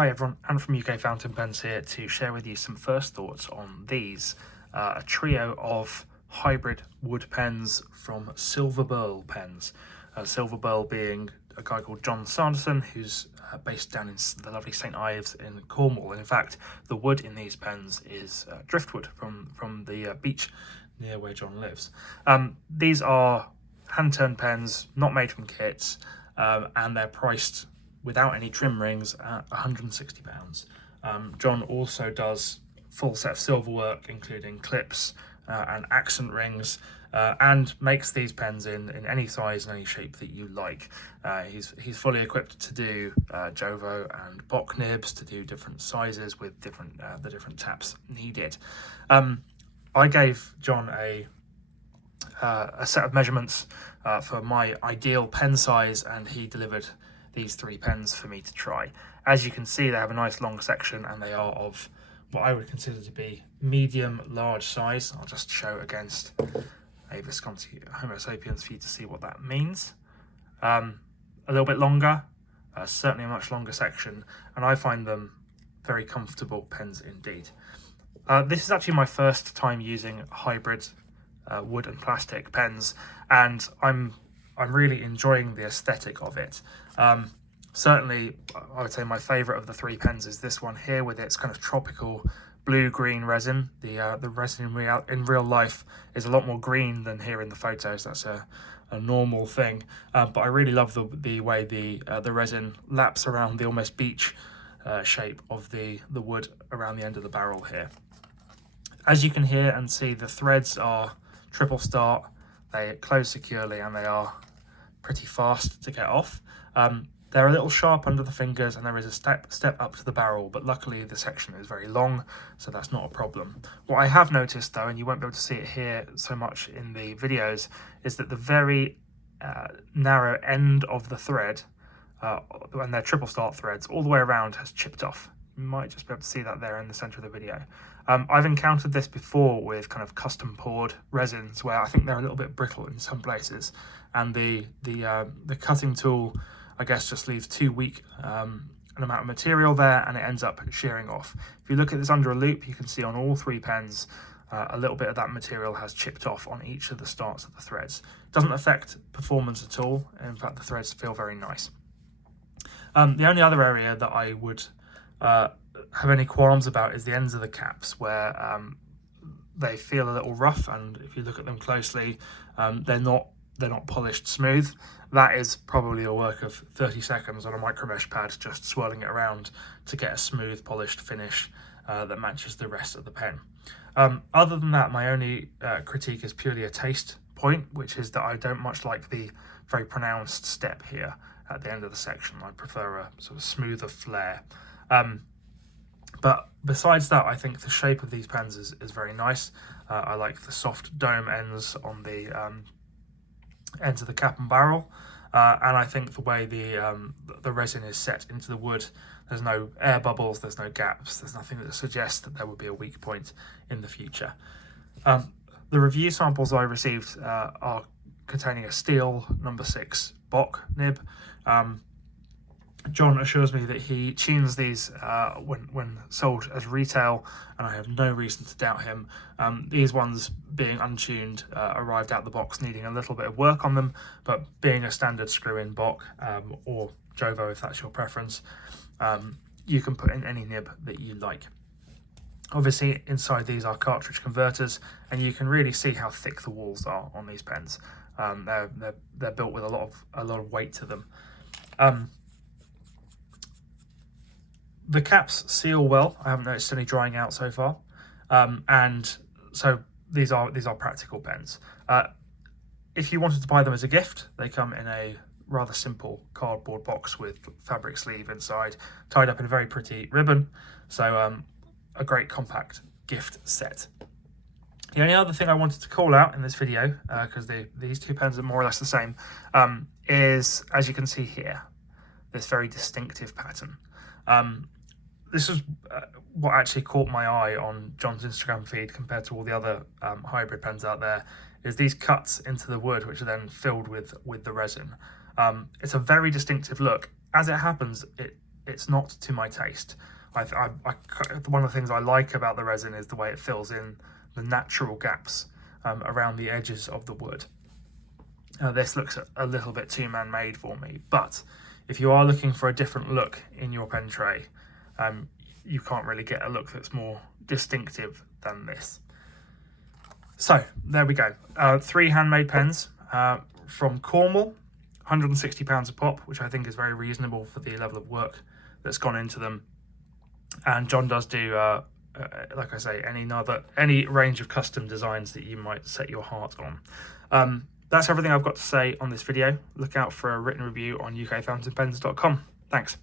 Hi everyone, Anne from UK Fountain Pens here to share with you some first thoughts on these, a trio of hybrid wood pens from Silverburl pens. Silverburl being a guy called John Sanderson, who's based down in the lovely St Ives in Cornwall. And in fact, the wood in these pens is driftwood from the beach near where John lives. These are hand-turned pens, not made from kits, and they're priced without any trim rings at £160. John also does full set of silver work, including clips and accent rings, and makes these pens in any size and any shape that you like. He's fully equipped to do Jovo and Bock nibs, to do different sizes with different the different taps needed. I gave John a set of measurements for my ideal pen size, and he delivered these three pens for me to try. As you can see, they have a nice long section and they are of what I would consider to be medium large size. I'll just show against a Visconti Homo sapiens for you to see what that means. A little bit longer, certainly a much longer section, and I find them very comfortable pens indeed. This is actually my first time using hybrid wood and plastic pens, and I'm really enjoying the aesthetic of it. Certainly, I would say my favourite of the three pens is this one here with its kind of tropical blue-green resin. The resin in real life is a lot more green than here in the photos. That's a normal thing, but I really love the way the resin laps around the almost beach shape of the wood around the end of the barrel here. As you can hear and see, the threads are triple start. They close securely and they are pretty fast to get off. They're a little sharp under the fingers and there is a step up to the barrel, but luckily the section is very long, so that's not a problem. What I have noticed though, and you won't be able to see it here so much in the videos, is that the very narrow end of the thread, and they're triple start threads, all the way around has chipped off. You might just be able to see that there in the center of the video. I've encountered this before with kind of custom poured resins where I think they're a little bit brittle in some places, and the cutting tool, I guess, just leaves too weak an amount of material there and it ends up shearing off. If you look at this under a loop, you can see on all three pens a little bit of that material has chipped off on each of the starts of the threads. It doesn't affect performance at all. In fact, the threads feel very nice. The only other area that I would have any qualms about is the ends of the caps, where they feel a little rough, and if you look at them closely, they're not polished smooth. That is probably a work of 30 seconds on a micromesh pad, just swirling it around to get a smooth polished finish that matches the rest of the pen. Other than that, my only critique is purely a taste point, which is that I don't much like the very pronounced step here at the end of the section. I prefer a sort of smoother flare. But besides that, I think the shape of these pens is very nice. I like the soft dome ends on the ends of the cap and barrel, and I think the way the resin is set into the wood, there's no air bubbles, there's no gaps, there's nothing that suggests that there would be a weak point in the future. The review samples I received are containing a steel number 6 Bock nib. John assures me that he tunes these when sold as retail, and I have no reason to doubt him. These ones, being untuned, arrived out the box needing a little bit of work on them, but being a standard screw-in Bock or Jovo, if that's your preference, you can put in any nib that you like. Obviously, inside these are cartridge converters, and you can really see how thick the walls are on these pens. They're built with a lot of weight to them. The caps seal well. I haven't noticed any drying out so far, and so these are practical pens. If you wanted to buy them as a gift, they come in a rather simple cardboard box with fabric sleeve inside, tied up in a very pretty ribbon. So a great compact gift set. The only other thing I wanted to call out in this video, because these two pens are more or less the same, is, as you can see here, this very distinctive pattern. This is what actually caught my eye on John's Instagram feed compared to all the other hybrid pens out there, is these cuts into the wood, which are then filled with the resin. It's a very distinctive look. As it happens, it's not to my taste. One of the things I like about the resin is the way it fills in the natural gaps around the edges of the wood. This looks a little bit too man-made for me, but if you are looking for a different look in your pen tray, you can't really get a look that's more distinctive than this. So there we go, 3 handmade pens from Cornwall, £160 a pop, which I think is very reasonable for the level of work that's gone into them. And John does do, like I say, any range of custom designs that you might set your heart on. That's everything I've got to say on this video. Look out for a written review on ukfountainpens.com. Thanks.